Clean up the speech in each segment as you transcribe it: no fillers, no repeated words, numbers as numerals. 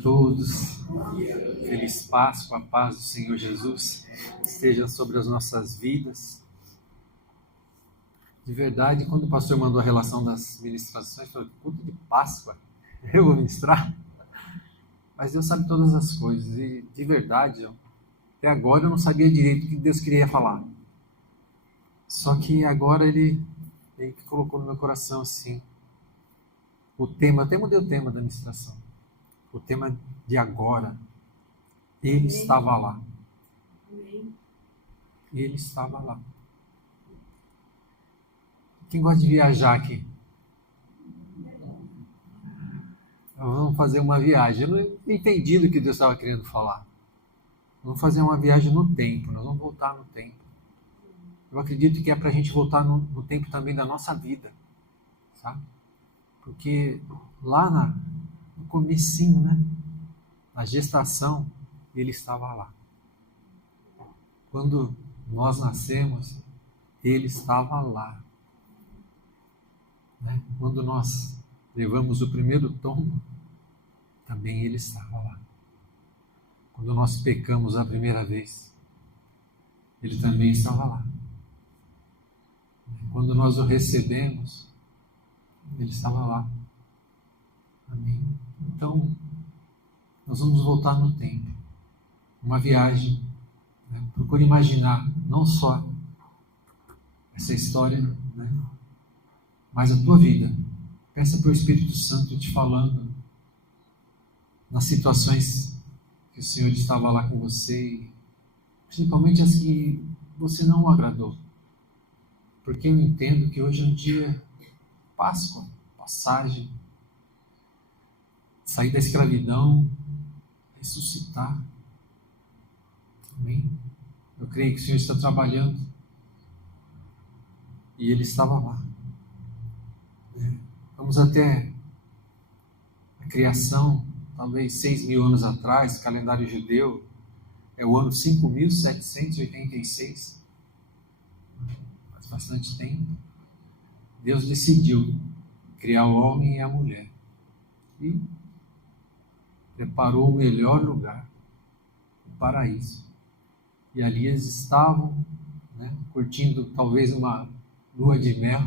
a todos. Feliz Páscoa, a paz do Senhor Jesus esteja sobre as nossas vidas. De verdade, quando o pastor mandou a relação das ministrações, eu falei, culto de Páscoa, eu vou ministrar? Mas Deus sabe todas as coisas e, de verdade, até agora eu não sabia direito o que Deus queria falar. Só que agora Ele colocou no meu coração assim, o tema, até mudei o tema da ministração. O tema de agora, Ele estava lá. Ele estava lá. Quem gosta de viajar aqui? Vamos fazer uma viagem. Eu não entendi do que Deus estava querendo falar. Vamos fazer uma viagem no tempo, nós vamos voltar no tempo. Eu acredito que é para a gente voltar no tempo também da nossa vida, sabe? Porque lá no comecinho, né? Na gestação, Ele estava lá. Quando nós nascemos, Ele estava lá. Né? Quando nós levamos o primeiro tombo, também Ele estava lá. Quando nós pecamos a primeira vez, Ele também estava lá. Quando nós o recebemos, Ele estava lá. Amém? Então, nós vamos voltar no tempo. Uma viagem. Né? Procure imaginar não só essa história, né? Mas a tua vida. Peça para o Espírito Santo te falando nas situações que o Senhor estava lá com você, principalmente as que você não o agradou. Porque eu entendo que hoje é um dia Páscoa, passagem, sair da escravidão, ressuscitar. Amém? Eu creio que o Senhor está trabalhando e Ele estava lá. Vamos até a criação, talvez 6.000 anos atrás, calendário judeu, é o ano 5.786. Faz bastante tempo. Deus decidiu criar o homem e a mulher. E preparou o melhor lugar, o paraíso. E ali eles estavam, né, curtindo talvez uma lua de mel.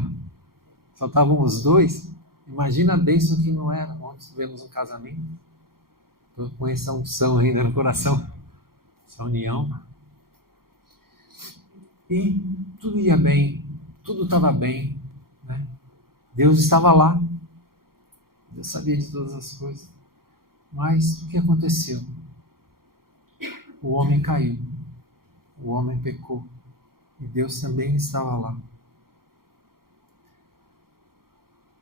Só estavam os dois. Imagina a bênção que não era. Ontem tivemos um casamento. Estou com essa unção ainda no coração. Essa união. E tudo ia bem. Tudo estava bem. Né? Deus estava lá. Deus sabia de todas as coisas. Mas o que aconteceu? O homem caiu. O homem pecou. E Deus também estava lá.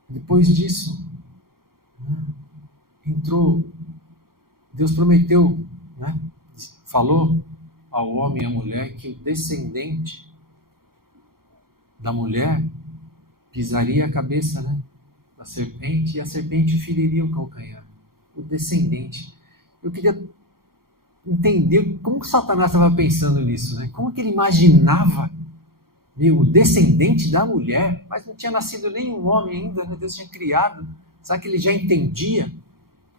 Depois disso, né, entrou, Deus prometeu, né, falou ao homem e à mulher que o descendente da mulher pisaria a cabeça, né, da serpente, e a serpente feriria o calcanhar. O descendente. Eu queria entender como que Satanás estava pensando nisso, né? Como que ele imaginava o descendente da mulher, mas não tinha nascido nenhum homem ainda, né? Deus tinha criado. Será que ele já entendia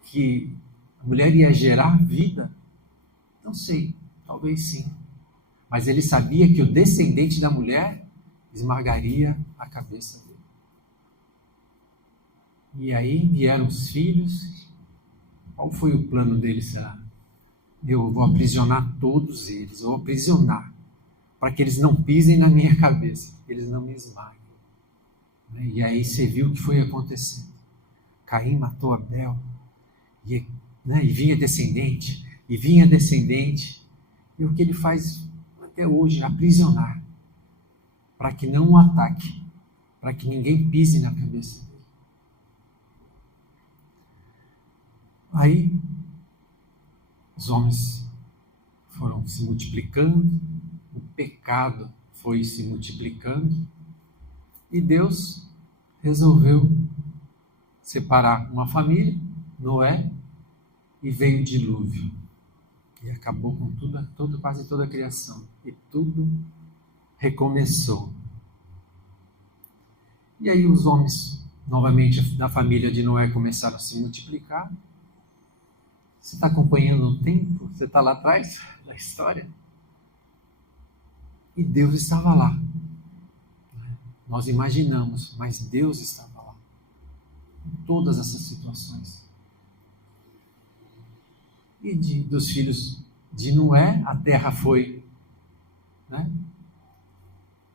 que a mulher ia gerar vida? Não sei, talvez sim. Mas ele sabia que o descendente da mulher esmagaria a cabeça dele. E aí vieram os filhos. Qual foi o plano dele, será? Eu vou aprisionar todos eles, eu vou aprisionar, para que eles não pisem na minha cabeça, que eles não me esmaguem. E aí você viu o que foi acontecendo. Caim matou Abel, e vinha descendente, e vinha descendente, e o que ele faz até hoje, aprisionar, para que não o ataque, para que ninguém pise na cabeça dele. Aí, os homens foram se multiplicando, o pecado foi se multiplicando e Deus resolveu separar uma família, Noé, e veio o dilúvio. E acabou com quase toda a criação. E tudo recomeçou. E aí os homens, novamente, da família de Noé começaram a se multiplicar. Você está acompanhando o tempo? Você está lá atrás da história? E Deus estava lá. Nós imaginamos, mas Deus estava lá. Em todas essas situações. E dos filhos de Noé, a terra foi,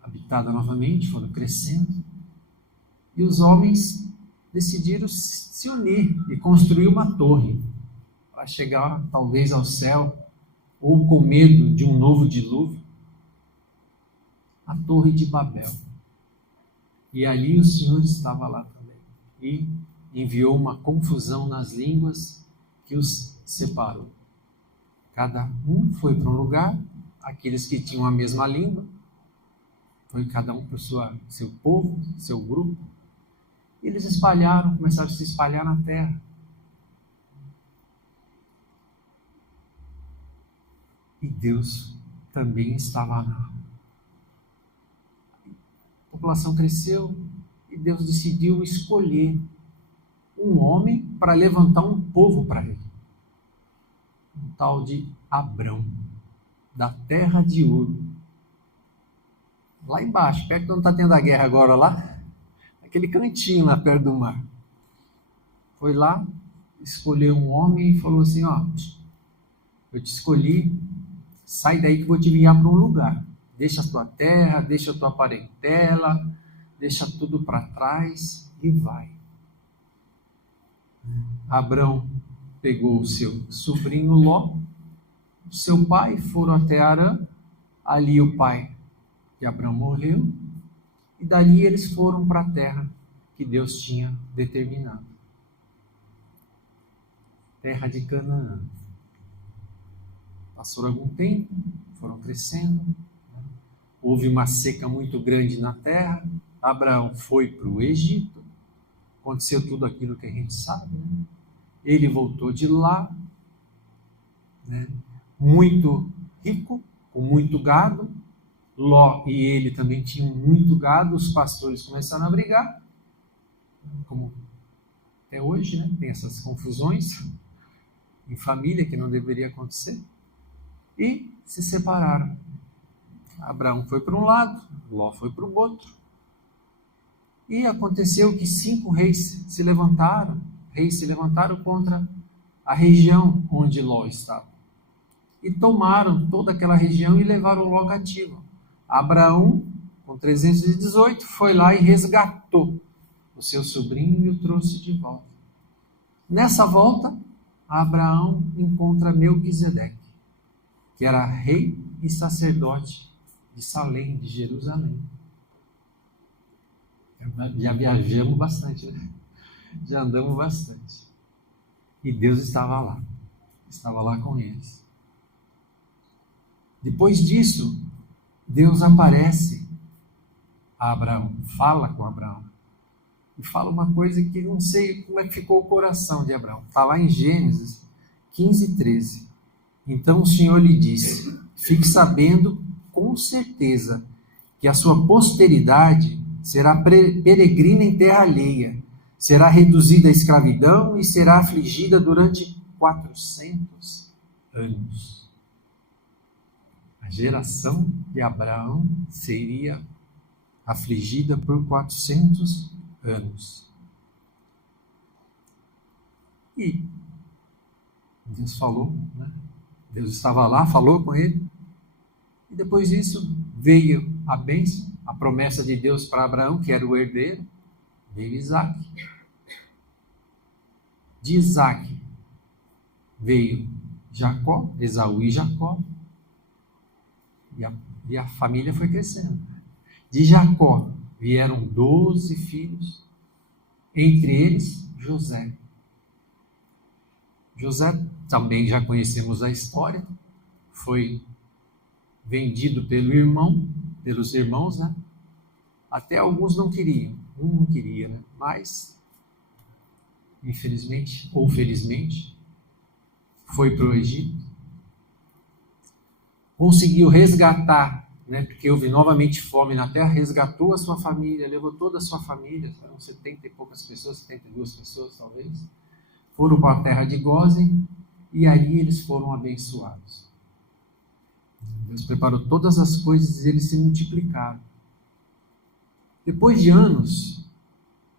habitada novamente, foram crescendo. E os homens decidiram se unir e construir uma torre para chegar talvez ao céu, ou com medo de um novo dilúvio. A Torre de Babel. E ali o Senhor estava lá também. E enviou uma confusão nas línguas que os separou. Cada um foi para um lugar, aqueles que tinham a mesma língua, foi cada um para o seu povo, seu grupo. E eles começaram a se espalhar na terra. E Deus também estava lá. A população cresceu e Deus decidiu escolher um homem para levantar um povo para ele. Um tal de Abrão, da terra de Ur. Lá embaixo, perto de onde está tendo a guerra agora lá, aquele cantinho lá perto do mar. Foi lá, escolheu um homem e falou assim, eu te escolhi, sai daí que eu vou te enviar para um lugar. Deixa a tua terra, deixa a tua parentela, deixa tudo para trás e vai. Abrão pegou o seu sobrinho Ló, o seu pai, foram até Harã, ali o pai de Abrão morreu, e dali eles foram para a terra que Deus tinha determinado. Terra de Canaã. Passou algum tempo, foram crescendo, houve uma seca muito grande na terra, Abraão foi para o Egito, aconteceu tudo aquilo que a gente sabe, Ele voltou de lá, muito rico, com muito gado. Ló e ele também tinham muito gado, os pastores começaram a brigar, como até hoje, tem essas confusões em família que não deveria acontecer, e se separaram. Abraão foi para um lado, Ló foi para o outro, e aconteceu que 5 reis se levantaram contra a região onde Ló estava, e tomaram toda aquela região e levaram Ló cativo. Abraão, com 318, foi lá e resgatou o seu sobrinho e o trouxe de volta. Nessa volta, Abraão encontra Melquisedeque, que era rei e sacerdote de Salém, de Jerusalém. Já viajamos bastante, já andamos bastante. E Deus estava lá com eles. Depois disso, Deus aparece a Abraão, fala com Abraão, e fala uma coisa que não sei como é que ficou o coração de Abraão. Está lá em Gênesis 15:13. Então o Senhor lhe disse, fique sabendo com certeza que a sua posteridade será peregrina em terra alheia, será reduzida à escravidão e será afligida durante 400 anos. A geração de Abraão seria afligida por 400 anos. E Deus falou, Deus estava lá, falou com ele. E depois disso veio a bênção, a promessa de Deus para Abraão, que era o herdeiro, veio Isaac. De Isaac veio Jacó, Esaú e Jacó. E a família foi crescendo. De Jacó vieram 12 filhos, entre eles José. José, também já conhecemos a história, foi vendido pelos irmãos, Até alguns não queriam, um não queria, Mas, infelizmente ou felizmente, foi para o Egito. Conseguiu resgatar, porque houve novamente fome na terra, resgatou a sua família, levou toda a sua família, eram 70 e poucas pessoas, 72 pessoas talvez, foram para a terra de Gósen, e ali eles foram abençoados. Deus preparou todas as coisas e eles se multiplicaram. Depois de anos,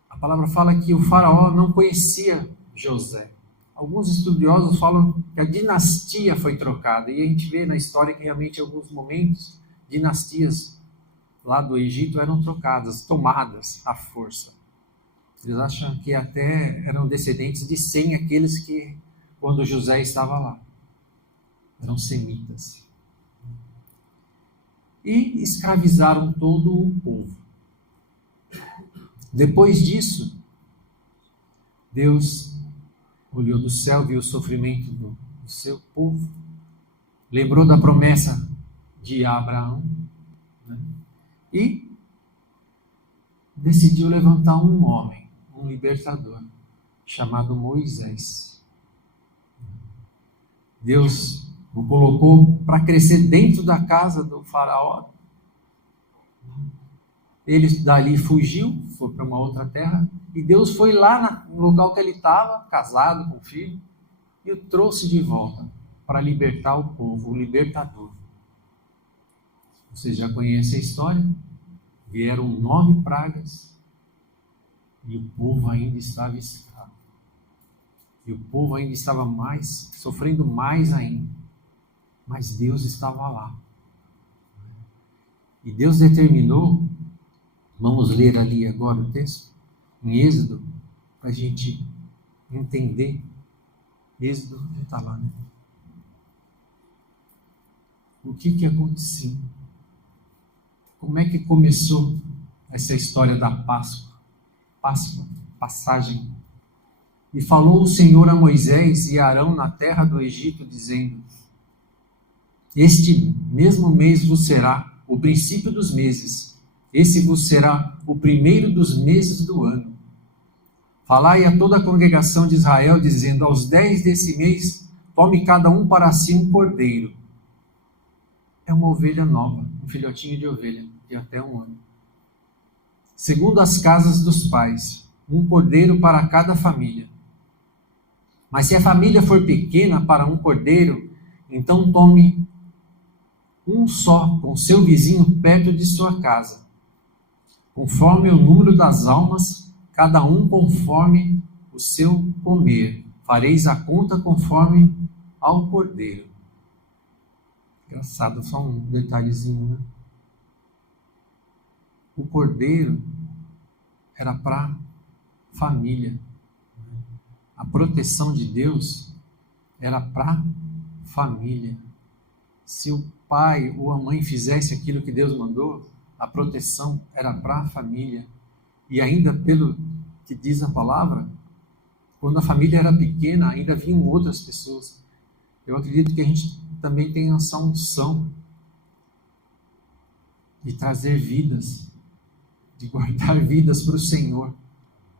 a palavra fala que o faraó não conhecia José. Alguns estudiosos falam que a dinastia foi trocada, e a gente vê na história que realmente em alguns momentos, dinastias lá do Egito eram trocadas, tomadas à força. Eles acham que até eram descendentes de Sem, aqueles que, quando José estava lá, eram semitas. E escravizaram todo o povo. Depois disso, Deus olhou do céu, viu o sofrimento do seu povo, lembrou da promessa de Abraão, né? E decidiu levantar um homem, um libertador, chamado Moisés. Deus o colocou para crescer dentro da casa do faraó. Ele dali fugiu, foi para uma outra terra, e Deus foi lá no local que ele estava, casado com o filho, e o trouxe de volta para libertar o povo, o libertador. Você já conhece a história? Vieram 9 pragas e o povo ainda estava escravo. E o povo ainda estava sofrendo mais ainda. Mas Deus estava lá. E Deus determinou, vamos ler ali agora o texto, em Êxodo, para a gente entender. Êxodo está lá, né? O que aconteceu? Como é que começou essa história da Páscoa, passagem? E falou o Senhor a Moisés e a Arão na terra do Egito, dizendo: este mesmo mês vos será o princípio dos meses, esse vos será o primeiro dos meses do ano. Falai a toda a congregação de Israel, dizendo: aos 10 desse mês, tome cada um para si um cordeiro. É uma ovelha nova, um filhotinho de ovelha, de até 1 ano. Segundo as casas dos pais, um cordeiro para cada família. Mas se a família for pequena para um cordeiro, então tome um só com seu vizinho perto de sua casa. Conforme o número das almas, cada um conforme o seu comer. Fareis a conta conforme ao cordeiro. Engraçado, só um detalhezinho, né? O cordeiro era para família. A proteção de Deus era para família. Se o pai ou a mãe fizesse aquilo que Deus mandou, a proteção era para a família. E ainda pelo que diz a palavra, quando a família era pequena, ainda vinham outras pessoas. Eu acredito que a gente também tem essa unção de trazer vidas, de guardar vidas para o Senhor.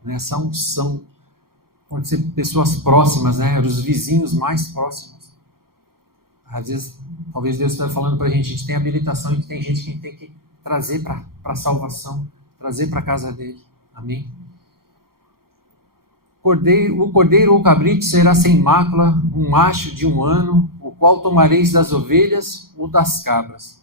Essa unção pode ser pessoas próximas, né? Os vizinhos mais próximos. Às vezes, talvez Deus esteja falando para a gente tem habilitação e tem gente que tem que trazer para a salvação, trazer para a casa dele. Amém? O cordeiro ou cabrito será sem mácula, um macho de 1 ano, o qual tomareis das ovelhas ou das cabras.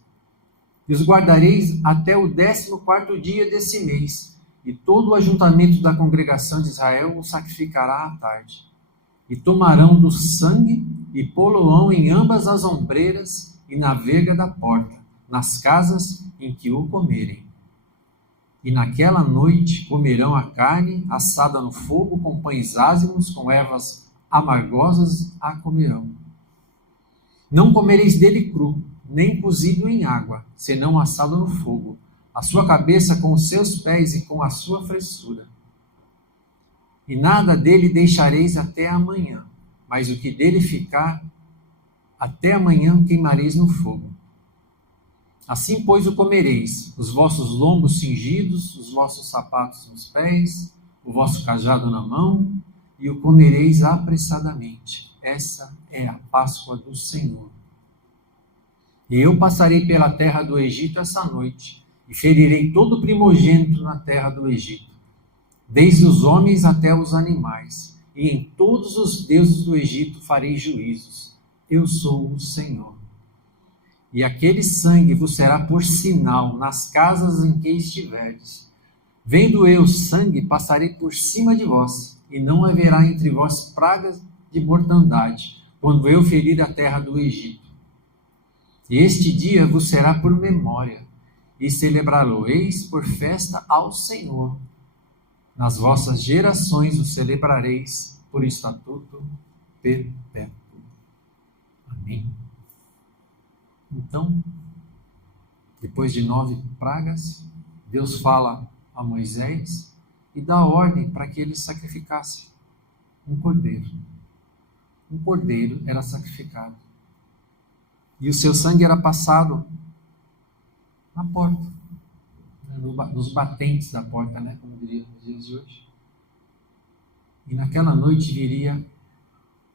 E os guardareis até o 14º dia desse mês, e todo o ajuntamento da congregação de Israel o sacrificará à tarde. E tomarão do sangue e pô-lo-ão em ambas as ombreiras e na verga da porta, nas casas em que o comerem. E naquela noite comerão a carne assada no fogo, com pães ázimos, com ervas amargosas a comerão. Não comereis dele cru, nem cozido em água, senão assado no fogo, a sua cabeça com os seus pés e com a sua fressura. E nada dele deixareis até amanhã, mas o que dele ficar, até amanhã queimareis no fogo. Assim, pois, o comereis, os vossos lombos cingidos, os vossos sapatos nos pés, o vosso cajado na mão, e o comereis apressadamente. Essa é a Páscoa do Senhor. E eu passarei pela terra do Egito essa noite, e ferirei todo o primogênito na terra do Egito, desde os homens até os animais, e em todos os deuses do Egito farei juízos. Eu sou o Senhor. E aquele sangue vos será por sinal nas casas em que estiverdes. Vendo eu sangue, passarei por cima de vós, e não haverá entre vós pragas de mortandade, quando eu ferir a terra do Egito. E este dia vos será por memória, e celebrá-lo-eis por festa ao Senhor. Nas vossas gerações o celebrareis por estatuto perpétuo. Amém. Então, depois de 9 pragas, Deus fala a Moisés e dá ordem para que ele sacrificasse um cordeiro. Um cordeiro era sacrificado. E o seu sangue era passado na porta, nos batentes da porta, né? Como diria nos dias de hoje. E naquela noite viria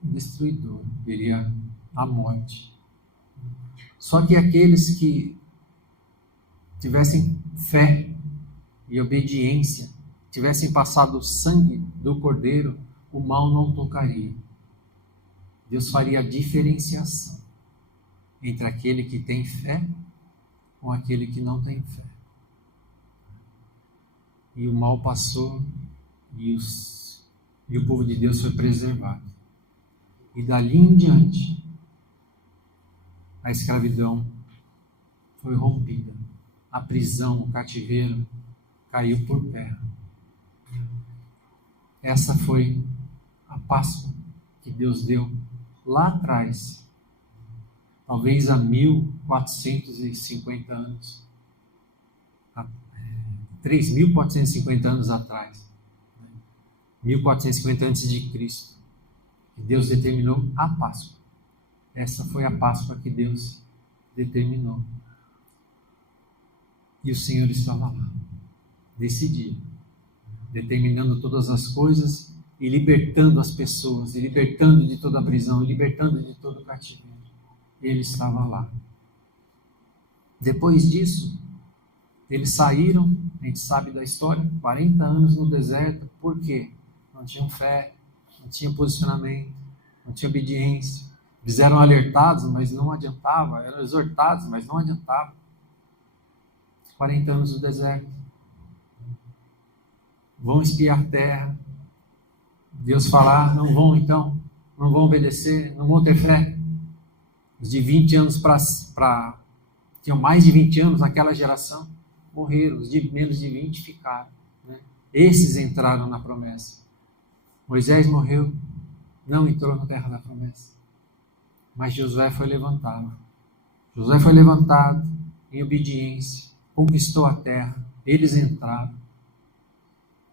o destruidor, viria a morte. Só que aqueles que tivessem fé e obediência, tivessem passado o sangue do cordeiro, o mal não tocaria. Deus faria a diferenciação entre aquele que tem fé com aquele que não tem fé. E o mal passou e o povo de Deus foi preservado. E dali em diante, a escravidão foi rompida. A prisão, o cativeiro caiu por terra. Essa foi a Páscoa que Deus deu lá atrás, talvez há 1450 anos, 3.450 anos atrás, 1450 antes de Cristo, Deus determinou a Páscoa. Essa foi a Páscoa que Deus determinou. E o Senhor estava lá, nesse dia, determinando todas as coisas e libertando as pessoas, e libertando de toda a prisão, e libertando de todo o cativeiro. Ele estava lá. Depois disso, eles saíram, a gente sabe da história, 40 anos no deserto. Por quê? Não tinham fé, não tinham posicionamento, não tinham obediência. Eles eram alertados, mas não adiantava. Eram exortados, mas não adiantava. 40 anos no deserto. Vão espiar a terra. Deus falar, não vão então, não vão obedecer, não vão ter fé. Os de 20 anos tinham mais de 20 anos naquela geração, morreram. Os de menos de 20 ficaram. Né? Esses entraram na promessa. Moisés morreu, não entrou na terra da promessa. Mas Josué foi levantado. Josué foi levantado em obediência, conquistou a terra, eles entraram.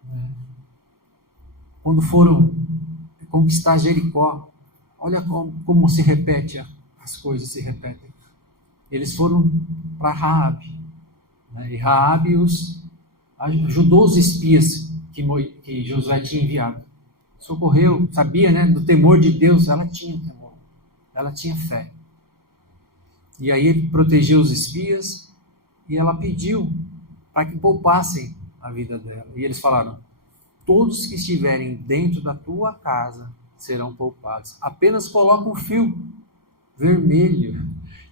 Né? Quando foram conquistar Jericó, olha como se repete, as coisas se repetem. Eles foram para Raabe, né? E Raabe ajudou os espias que Josué tinha enviado. Socorreu, sabia, né, do temor de Deus. Ela tinha temor, ela tinha fé. E aí ele protegeu os espias e ela pediu para que poupassem a vida dela. E eles falaram: todos que estiverem dentro da tua casa serão poupados. Apenas coloca um fio vermelho,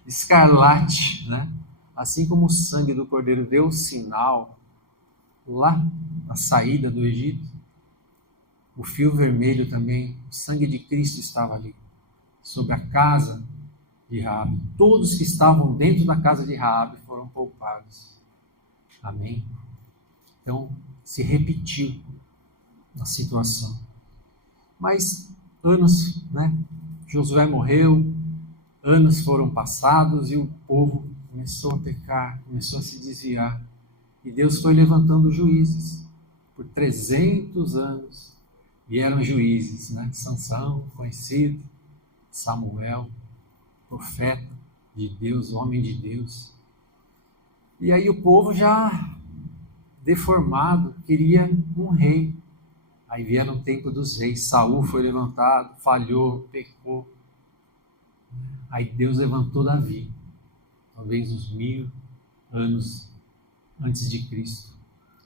escarlate, né? Assim como o sangue do cordeiro deu o sinal lá na saída do Egito, o fio vermelho também, o sangue de Cristo estava ali, sobre a casa de Raabe. Todos que estavam dentro da casa de Raabe foram poupados. Amém? Então, se repetiu a situação. Mas anos, né? Josué morreu, anos foram passados e o povo começou a pecar, começou a se desviar. E Deus foi levantando juízes. Por 300 anos vieram juízes, né? Sansão, conhecido, Samuel, profeta de Deus, homem de Deus. E aí o povo já deformado queria um rei. Aí vieram o tempo dos reis. Saul foi levantado, falhou, pecou. Aí Deus levantou Davi, talvez uns 1000 anos antes de Cristo,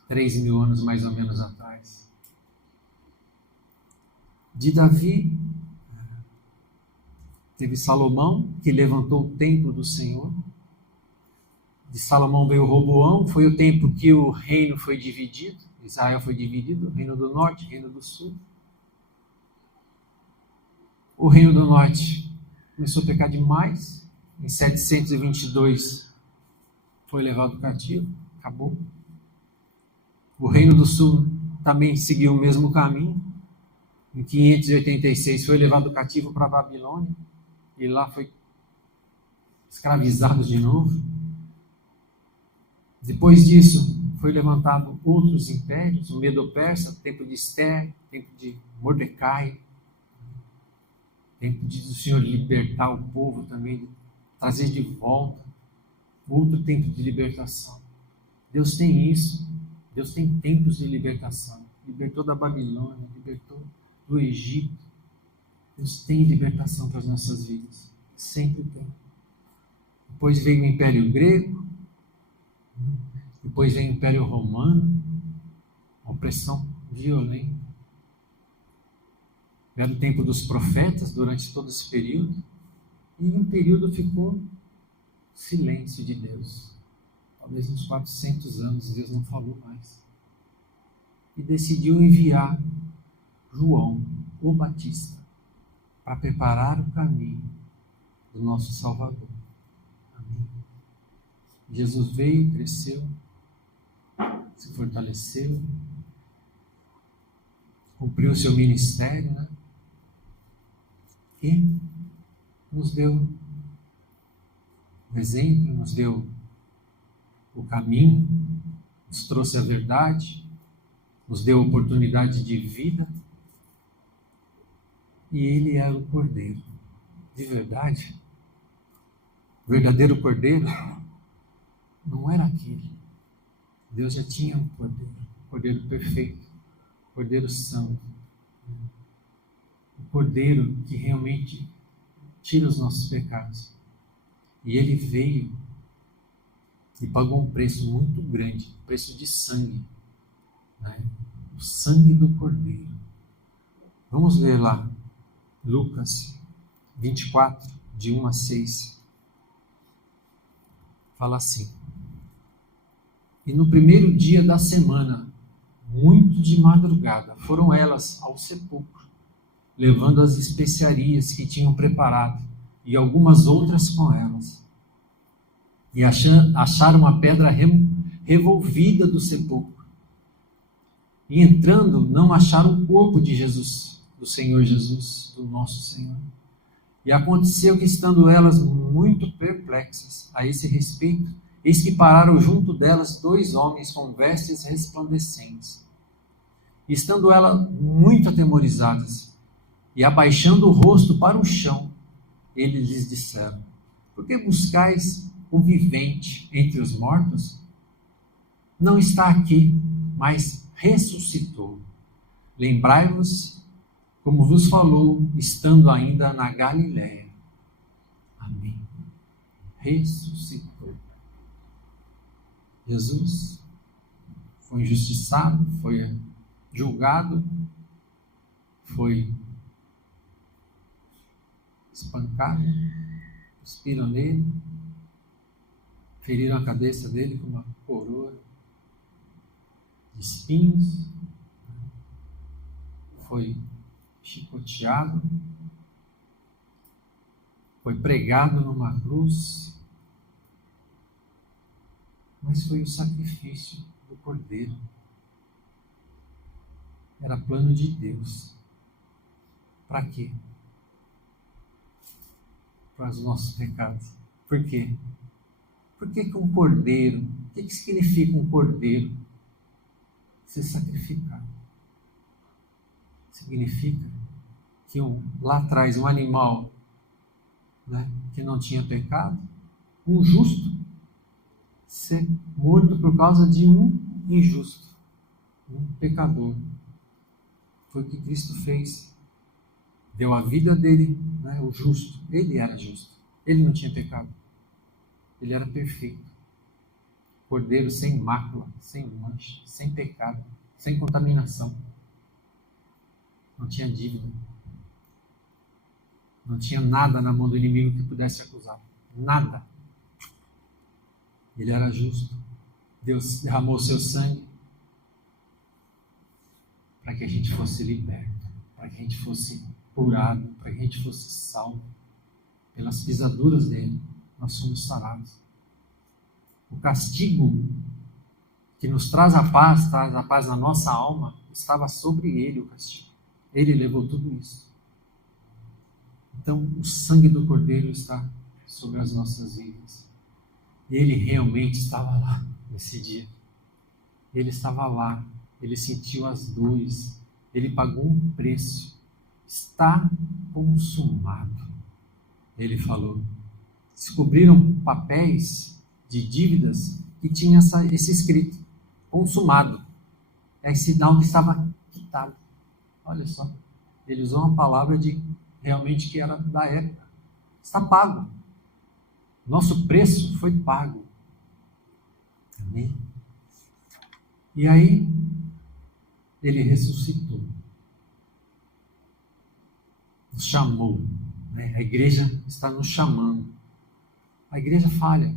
3.000 anos mais ou menos atrás. De Davi, teve Salomão, que levantou o templo do Senhor. De Salomão veio Roboão, foi o tempo que o reino foi dividido. Israel foi dividido, reino do norte, reino do sul. O reino do norte começou a pecar demais. Em 722 foi levado cativo, acabou. O reino do sul também seguiu o mesmo caminho. Em 586 foi levado cativo para a Babilônia. E lá foi escravizado de novo. Depois disso, foi levantado outros impérios, o Medo-Persa, o tempo de Ester, o tempo de Mordecai, o tempo de o Senhor libertar o povo também, trazer de volta, outro tempo de libertação. Deus tem isso, Deus tem tempos de libertação. Libertou da Babilônia, libertou do Egito. Deus tem libertação para as nossas vidas, sempre tem. Depois veio o Império Grego, depois veio o Império Romano, opressão violenta. Era o tempo dos profetas durante todo esse período, e um período ficou silêncio de Deus. Talvez uns 400 anos Deus não falou mais. E decidiu enviar João, o Batista, para preparar o caminho do nosso Salvador. Amém. Jesus veio, cresceu, se fortaleceu, cumpriu o seu ministério, né? E nos deu o exemplo, nos deu o caminho, nos trouxe a verdade, nos deu a oportunidade de vida. E ele era o Cordeiro. De verdade, o verdadeiro Cordeiro não era aquele. Deus já tinha um Cordeiro, Cordeiro perfeito, Cordeiro santo, o Cordeiro que realmente tira os nossos pecados. E ele veio e pagou um preço muito grande, preço de sangue, né? O sangue do Cordeiro. Vamos ler lá, Lucas 24, de 1 a 6. Fala assim: e no primeiro dia da semana, muito de madrugada, foram elas ao sepulcro, levando as especiarias que tinham preparado, e algumas outras com elas. E acharam a pedra revolvida do sepulcro. E entrando, não acharam o corpo de Jesus, do Senhor Jesus, do nosso Senhor. E aconteceu que, estando elas muito perplexas a esse respeito, eis que pararam junto delas 2 homens com vestes resplandecentes. E estando elas muito atemorizadas, e abaixando o rosto para o chão, eles lhes disseram: por que buscais o vivente entre os mortos? Não está aqui, mas ressuscitou. Lembrai-vos como vos falou, estando ainda na Galiléia. Amém. Ressuscitou. Jesus foi injustiçado, foi julgado, foi espancado, cuspiram nele, feriram a cabeça dele com uma coroa de espinhos, foi chicoteado, foi pregado numa cruz, mas foi o sacrifício do Cordeiro. Era plano de Deus. Para quê? Para os nossos pecados. Por quê? Por que um cordeiro? O que significa um cordeiro ser sacrificado? Significa que lá atrás um animal, né, que não tinha pecado, um justo, ser morto por causa de um injusto, um pecador. Foi o que Cristo fez. Deu a vida dele, né, o justo. Ele era justo. Ele não tinha pecado. Ele era perfeito. Cordeiro sem mácula, sem mancha, sem pecado, sem contaminação. não tinha dívida, não tinha nada na mão do inimigo que pudesse acusar, nada. Ele era justo. Deus derramou o seu sangue para que a gente fosse liberto, para que a gente fosse curado, para que a gente fosse salvo. Pelas pisaduras dele, nós somos sarados. O castigo que nos traz a paz na nossa alma, estava sobre ele o castigo. Ele levou tudo isso. Então, o sangue do Cordeiro está sobre as nossas vidas. Ele realmente estava lá nesse dia. Ele estava lá. Ele sentiu as dores. Ele pagou um preço. Está consumado. Ele falou. Descobriram papéis de dívidas que tinha esse escrito. Consumado. É sinal que estava quitado. Olha só. Ele usou uma palavra realmente que era da época. Está pago. Nosso preço foi pago. Amém? E aí, ele ressuscitou. Nos chamou. Né? A igreja está nos chamando. A igreja falha.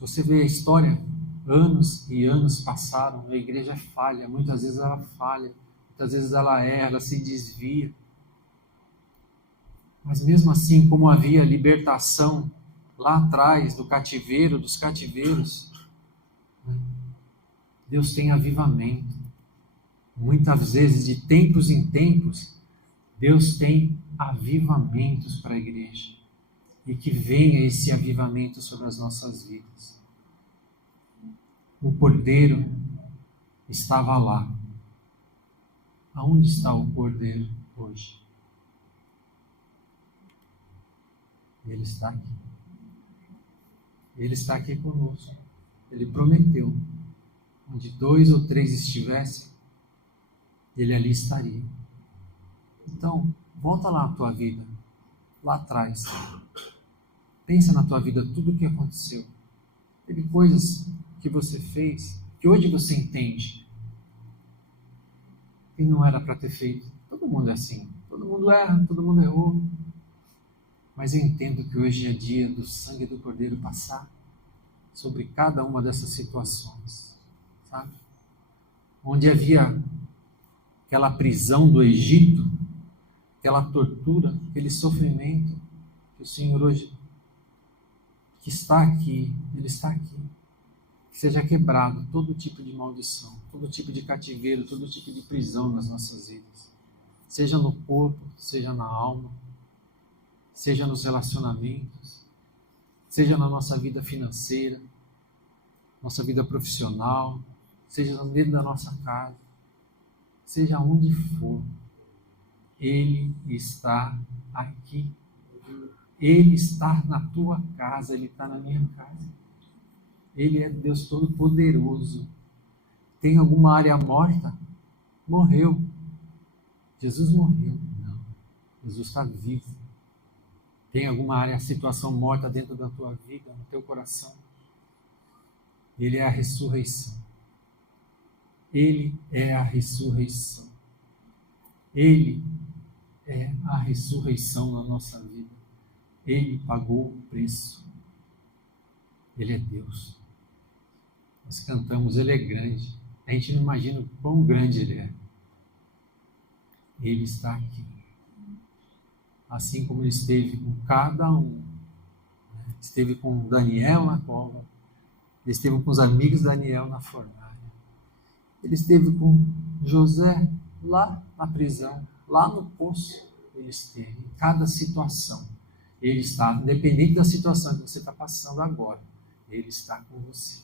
Você vê a história, anos e anos passaram, a igreja falha. Muitas vezes ela falha. Muitas vezes ela erra, ela se desvia. Mas mesmo assim, como havia libertação lá atrás do cativeiro, dos cativeiros, Deus tem avivamento. Muitas vezes, de tempos em tempos, Deus tem avivamentos para a igreja. E que venha esse avivamento sobre as nossas vidas. O Cordeiro estava lá. Aonde está o Cordeiro hoje? Ele está aqui. Ele está aqui conosco. Ele prometeu. Onde 2 ou 3 estivessem, ele ali estaria. Então, volta lá na tua vida. Lá atrás. Pensa na tua vida, tudo o que aconteceu. Teve coisas que você fez, que hoje você entende. E não era para ter feito. Todo mundo é assim. Todo mundo erra, todo mundo errou. Mas eu entendo que hoje é dia do sangue do Cordeiro passar sobre cada uma dessas situações, sabe? Onde havia aquela prisão do Egito, aquela tortura, aquele sofrimento, que o Senhor hoje, que está aqui, Ele está aqui. Que seja quebrado todo tipo de maldição, todo tipo de cativeiro, todo tipo de prisão nas nossas vidas. Seja no corpo, seja na alma, seja nos relacionamentos, seja na nossa vida financeira, nossa vida profissional, seja dentro da nossa casa, seja onde for, Ele está aqui. Ele está na tua casa, Ele está na minha casa. Ele é Deus Todo-Poderoso. Tem alguma área morta? Morreu. Jesus morreu. Não. Jesus está vivo. Tem alguma área, situação morta dentro da tua vida, no teu coração? Ele é a ressurreição. Ele é a ressurreição. Ele é a ressurreição na nossa vida. Ele pagou o preço. Ele é Deus. Nós cantamos, Ele é grande. A gente não imagina o quão grande Ele é. Ele está aqui. Assim como Ele esteve com cada um. Esteve com Daniel na cova. Ele esteve com os amigos de Daniel na fornalha. Ele esteve com José lá na prisão, lá no poço. Ele esteve em cada situação. Ele está, independente da situação que você está passando agora, Ele está com você.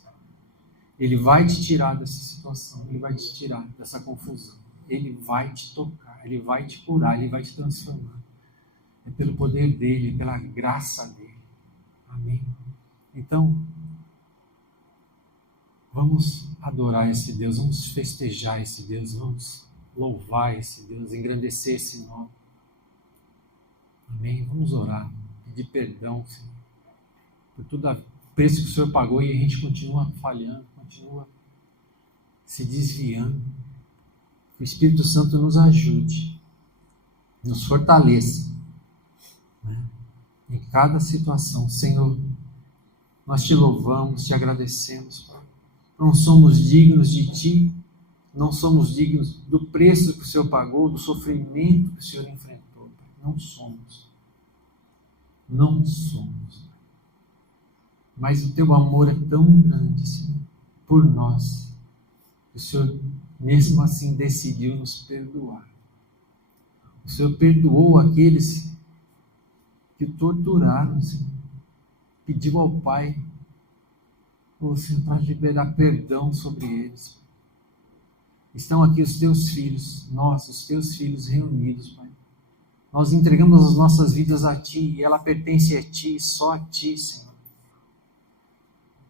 Ele vai te tirar dessa situação, Ele vai te tirar dessa confusão. Ele vai te tocar, Ele vai te curar, Ele vai te transformar. É pelo poder dEle, é pela graça dEle. Amém? Então, vamos adorar esse Deus, vamos festejar esse Deus, vamos louvar esse Deus, engrandecer esse nome. Amém? Vamos orar, pedir perdão, Senhor, por todo o preço que o Senhor pagou e a gente continua falhando, continua se desviando. Que o Espírito Santo nos ajude nos fortaleça, né? Em cada situação. Senhor, nós te louvamos, te agradecemos, Pai. Não somos dignos de Ti, não somos dignos do preço que o Senhor pagou, do sofrimento que o Senhor enfrentou, Pai. Não somos. Não somos. Mas o Teu amor é tão grande, Senhor, por nós. O Senhor, mesmo assim, decidiu nos perdoar. O Senhor perdoou aqueles que o torturaram, Senhor. Pediu ao Pai, Senhor, para liberar perdão sobre eles. Estão aqui os Teus filhos, nós, os Teus filhos reunidos, Pai. Nós entregamos as nossas vidas a Ti, e ela pertence a Ti, só a Ti, Senhor.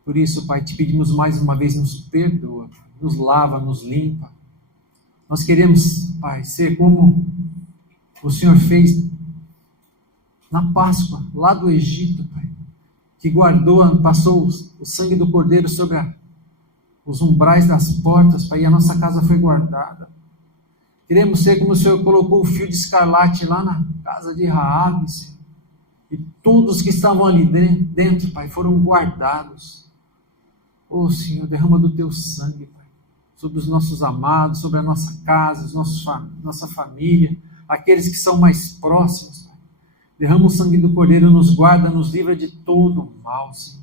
Por isso, Pai, te pedimos mais uma vez, nos perdoa, nos lava, nos limpa. Nós queremos, Pai, ser como o Senhor fez na Páscoa, lá do Egito, Pai, que guardou, passou o sangue do Cordeiro sobre os umbrais das portas, Pai, e a nossa casa foi guardada. Queremos ser como o Senhor colocou o fio de escarlate lá na casa de Raabe, Senhor, e todos que estavam ali dentro, Pai, foram guardados. Senhor, derrama do Teu sangue, Pai, sobre os nossos amados, sobre a nossa casa, nossa família, aqueles que são mais próximos, Pai. Derrama o sangue do Cordeiro, nos guarda, nos livra de todo o mal, Senhor.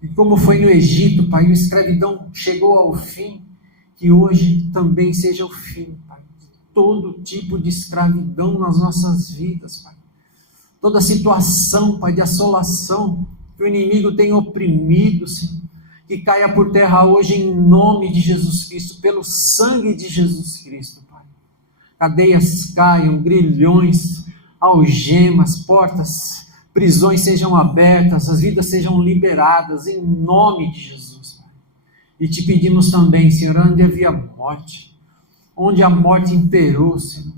E como foi no Egito, Pai, a escravidão chegou ao fim, que hoje também seja o fim, Pai, de todo tipo de escravidão nas nossas vidas, Pai. Toda situação, Pai, de assolação que o inimigo tem oprimido, Senhor, que caia por terra hoje em nome de Jesus Cristo, pelo sangue de Jesus Cristo, Pai. Cadeias caiam, grilhões, algemas, portas, prisões sejam abertas, as vidas sejam liberadas em nome de Jesus, Pai. E te pedimos também, Senhor, onde havia morte, onde a morte imperou, Senhor,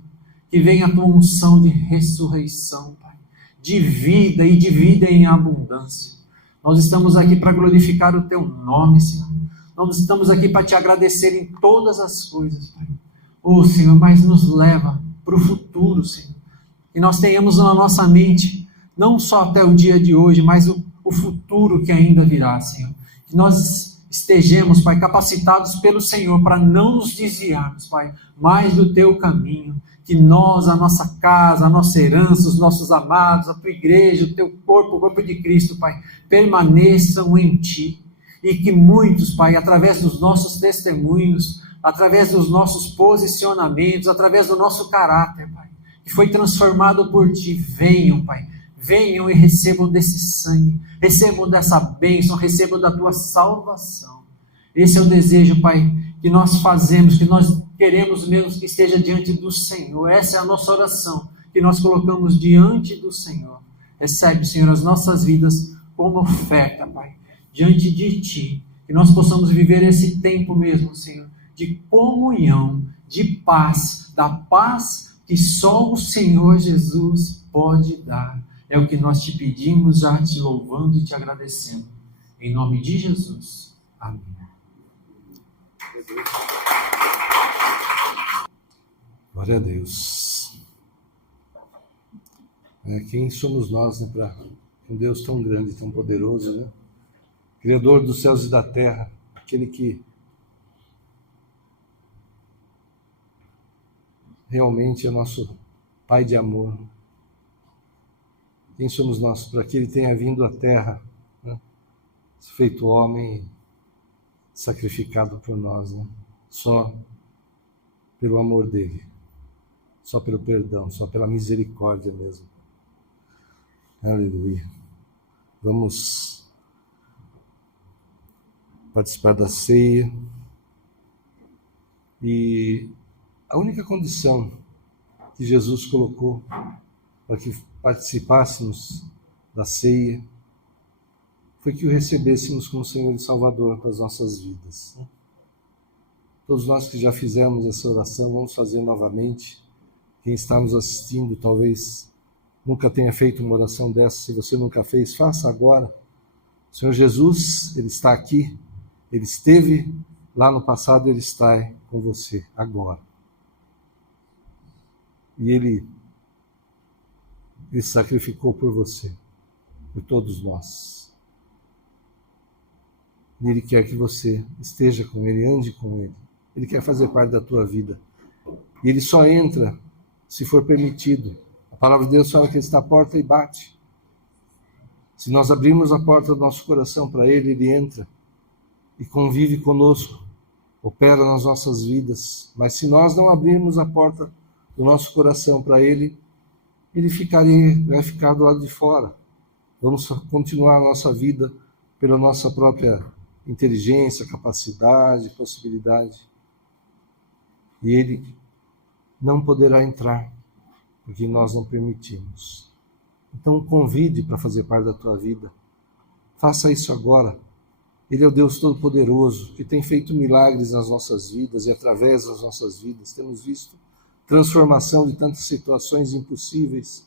que venha a Tua unção de ressurreição, Pai, de vida e de vida em abundância. Nós estamos aqui para glorificar o Teu nome, Senhor. Nós estamos aqui para Te agradecer em todas as coisas, Pai. Senhor, mas nos leva para o futuro, Senhor. Que nós tenhamos na nossa mente, não só até o dia de hoje, mas o futuro que ainda virá, Senhor. Que nós estejamos, Pai, capacitados pelo Senhor para não nos desviarmos, Pai, mais do Teu caminho. Que nós, a nossa casa, a nossa herança, os nossos amados, a Tua igreja, o Teu corpo, o corpo de Cristo, Pai, permaneçam em Ti. E que muitos, Pai, através dos nossos testemunhos, através dos nossos posicionamentos, através do nosso caráter, Pai, que foi transformado por Ti, venham, Pai, venham e recebam desse sangue, recebam dessa bênção, recebam da Tua salvação. Esse é o desejo, Pai, que nós fazemos, que nós queremos mesmo que esteja diante do Senhor. Essa é a nossa oração, que nós colocamos diante do Senhor. Recebe, Senhor, as nossas vidas como oferta, Pai, diante de Ti, que nós possamos viver esse tempo mesmo, Senhor, de comunhão, de paz, da paz que só o Senhor Jesus pode dar. É o que nós Te pedimos, já Te louvando e Te agradecendo. Em nome de Jesus. Amém. Glória a Deus. Quem somos nós, né, para um Deus tão grande, tão poderoso, né? Criador dos céus e da terra, aquele que realmente é nosso Pai de amor. Quem somos nós para que Ele tenha vindo à terra, né, feito homem, sacrificado por nós, né? Só pelo amor dele, só pelo perdão, só pela misericórdia mesmo. Aleluia. Vamos participar da ceia. E a única condição que Jesus colocou para que participássemos da ceia foi que o recebêssemos como Senhor e Salvador das nossas vidas. Todos nós que já fizemos essa oração, vamos fazer novamente. Quem está nos assistindo talvez nunca tenha feito uma oração dessa. Se você nunca fez, faça agora. O Senhor Jesus, Ele está aqui. Ele esteve lá no passado, Ele está com você agora. E Ele Ele se sacrificou por você, por todos nós. E Ele quer que você esteja com Ele, ande com Ele. Ele quer fazer parte da tua vida. E Ele só entra se for permitido. A palavra de Deus fala que Ele está à porta e bate. Se nós abrirmos a porta do nosso coração para Ele, Ele entra e convive conosco, opera nas nossas vidas. Mas se nós não abrirmos a porta do nosso coração para Ele, Ele vai ficar do lado de fora. Vamos continuar a nossa vida pela nossa própria inteligência, capacidade, possibilidade. E Ele não poderá entrar, porque nós não permitimos. Então convide para fazer parte da tua vida. Faça isso agora. Ele é o Deus Todo-Poderoso, que tem feito milagres nas nossas vidas e através das nossas vidas. Temos visto transformação de tantas situações impossíveis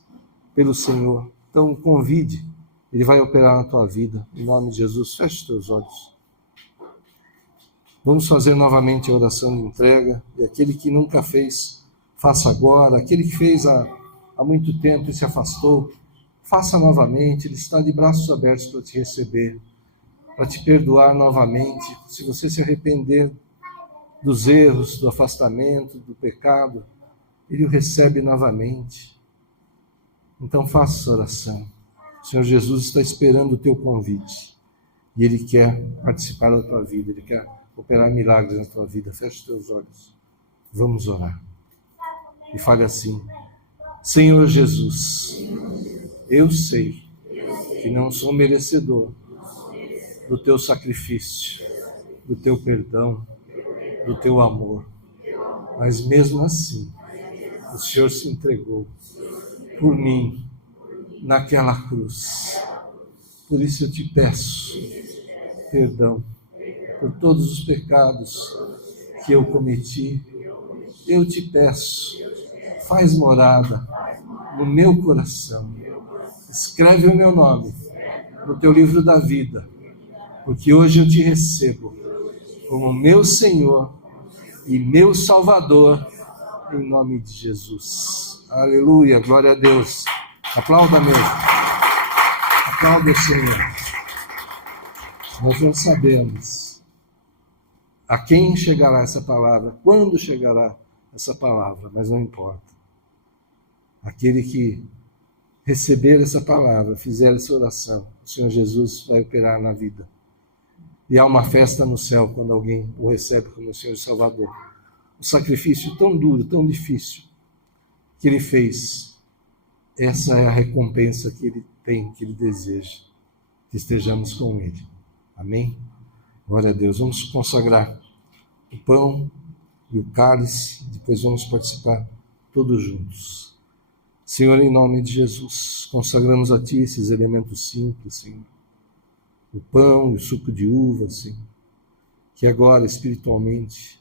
pelo Senhor. Então convide, Ele vai operar na tua vida. Em nome de Jesus, feche os teus olhos. Vamos fazer novamente a oração de entrega. E aquele que nunca fez, faça agora. Aquele que fez há muito tempo e se afastou, faça novamente. Ele está de braços abertos para te receber, para te perdoar novamente. Se você se arrepender dos erros, do afastamento, do pecado, Ele o recebe novamente. Então faça essa oração. O Senhor Jesus está esperando o teu convite. E Ele quer participar da tua vida. Ele quer operar milagres na tua vida. Feche os teus olhos. Vamos orar. E fale assim: Senhor Jesus, eu sei que não sou merecedor do teu sacrifício, do teu perdão, do teu amor. Mas mesmo assim, o Senhor se entregou por mim naquela cruz. Por isso eu te peço perdão por todos os pecados que eu cometi. Eu te peço, faz morada no meu coração. Escreve o meu nome no teu livro da vida, porque hoje eu te recebo como meu Senhor e meu Salvador, em nome de Jesus. Aleluia, glória a Deus. Aplauda mesmo. Aplauda o Senhor. Nós não sabemos a quem chegará essa palavra, quando chegará essa palavra, mas não importa. Aquele que receber essa palavra, fizer essa oração, o Senhor Jesus vai operar na vida. E há uma festa no céu quando alguém o recebe como Senhor e Salvador. O sacrifício tão duro, tão difícil que Ele fez, essa é a recompensa que Ele tem, que Ele deseja, que estejamos com Ele. Amém? Glória a Deus. Vamos consagrar o pão e o cálice, depois vamos participar todos juntos. Senhor, em nome de Jesus, consagramos a Ti esses elementos simples, Senhor. O pão e o suco de uva, Senhor, que agora espiritualmente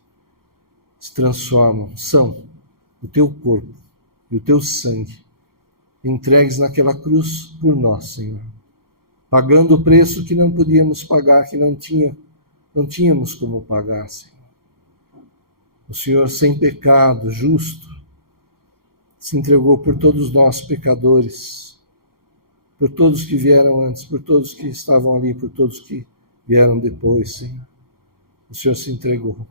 se transformam, são o Teu corpo e o Teu sangue, entregues naquela cruz por nós, Senhor, pagando o preço que não podíamos pagar, que não tínhamos como pagar, Senhor. O Senhor, sem pecado, justo, se entregou por todos nós, pecadores, por todos que vieram antes, por todos que estavam ali, por todos que vieram depois, Senhor. O Senhor se entregou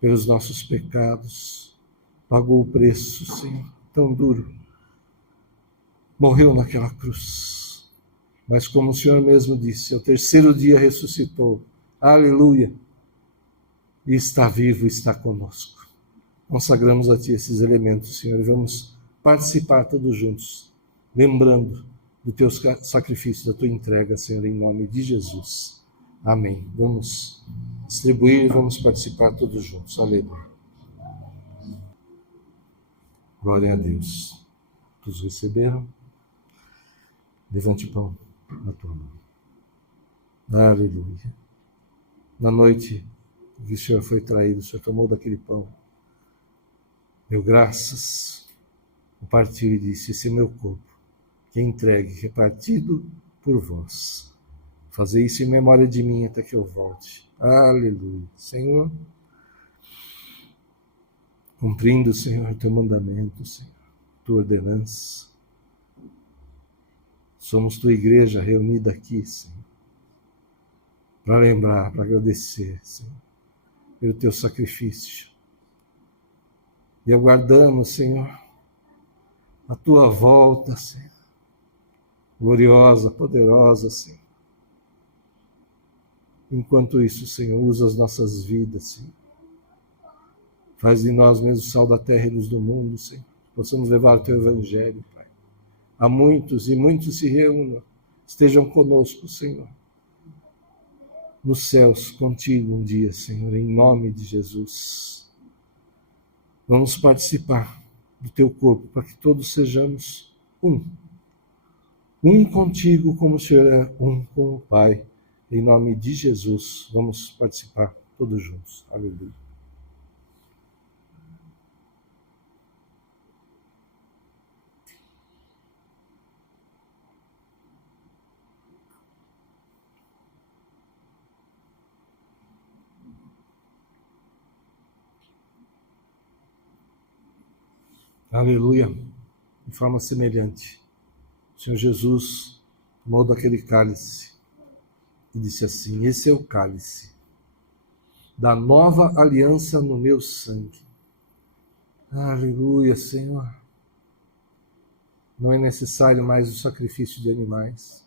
pelos nossos pecados, pagou o preço, Senhor, tão duro. Morreu naquela cruz. Mas como o Senhor mesmo disse, ao terceiro dia ressuscitou. Aleluia! E está vivo, está conosco. Consagramos a Ti esses elementos, Senhor, e vamos participar todos juntos, lembrando do Teu sacrifício, da Tua entrega, Senhor, em nome de Jesus. Amém. Vamos distribuir e vamos participar todos juntos. Aleluia. Glória a Deus. Todos receberam? Levante o pão na tua mão. Aleluia. Na noite que o Senhor foi traído, o Senhor tomou daquele pão, deu graças, partiu e disse: esse é meu corpo, que é entregue, repartido por vós. Fazer isso em memória de mim até que eu volte. Aleluia. Senhor, cumprindo, Senhor, teu mandamento, Senhor, tua ordenança, Somos tua igreja reunida aqui, Senhor, para lembrar, para agradecer, Senhor, pelo teu sacrifício. E aguardamos, Senhor, a tua volta, Senhor, gloriosa, poderosa, Senhor. Enquanto isso, Senhor, usa as nossas vidas, Senhor. Faz de nós mesmos sal da terra e luz do mundo, Senhor. Possamos levar o teu evangelho, Pai. A muitos, e muitos se reúnam, estejam conosco, Senhor, nos céus, contigo um dia, Senhor, em nome de Jesus. Vamos participar do teu corpo, para que todos sejamos um. Um contigo, como o Senhor é um com o Pai. Em nome de Jesus, vamos participar todos juntos. Aleluia. Aleluia. De forma semelhante, o Senhor Jesus tomou daquele cálice e disse assim: esse é o cálice da nova aliança no meu sangue. Aleluia, Senhor. Não é necessário mais o sacrifício de animais.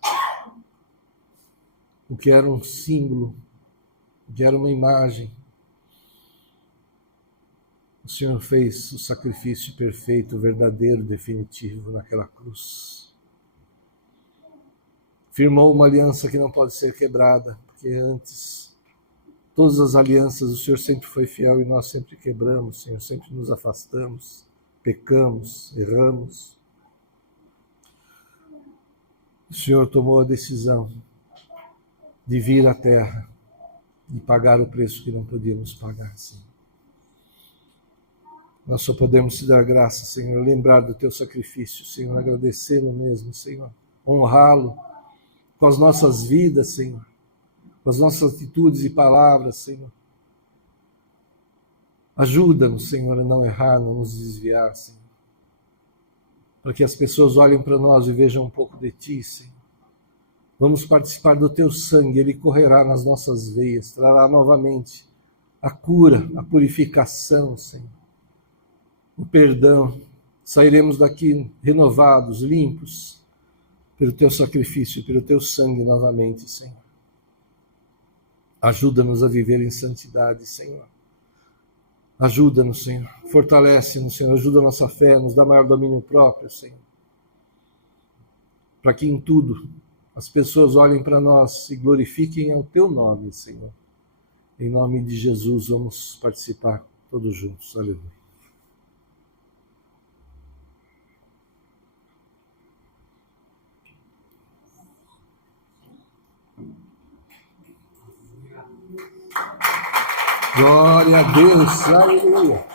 O que era um símbolo, o que era uma imagem, o Senhor fez o sacrifício perfeito, verdadeiro, definitivo naquela cruz. Firmou uma aliança que não pode ser quebrada, porque antes, todas as alianças, o Senhor sempre foi fiel e nós sempre quebramos, Senhor, sempre nos afastamos, pecamos, erramos. O Senhor tomou a decisão de vir à terra e pagar o preço que não podíamos pagar, Senhor. Nós só podemos te dar graça, Senhor, lembrar do teu sacrifício, Senhor, agradecê-lo mesmo, Senhor, honrá-lo com as nossas vidas, Senhor, com as nossas atitudes e palavras, Senhor. Ajuda-nos, Senhor, a não errar, não nos desviar, Senhor, para que as pessoas olhem para nós e vejam um pouco de ti, Senhor. Vamos participar do teu sangue, ele correrá nas nossas veias, trará novamente a cura, a purificação, Senhor, o perdão. Sairemos daqui renovados, limpos, pelo teu sacrifício, pelo teu sangue novamente, Senhor. Ajuda-nos a viver em santidade, Senhor. Ajuda-nos, Senhor. Fortalece-nos, Senhor. Ajuda a nossa fé, nos dá maior domínio próprio, Senhor. Para que em tudo as pessoas olhem para nós e glorifiquem ao teu nome, Senhor. Em nome de Jesus, vamos participar todos juntos. Aleluia. Glória a Deus, aleluia.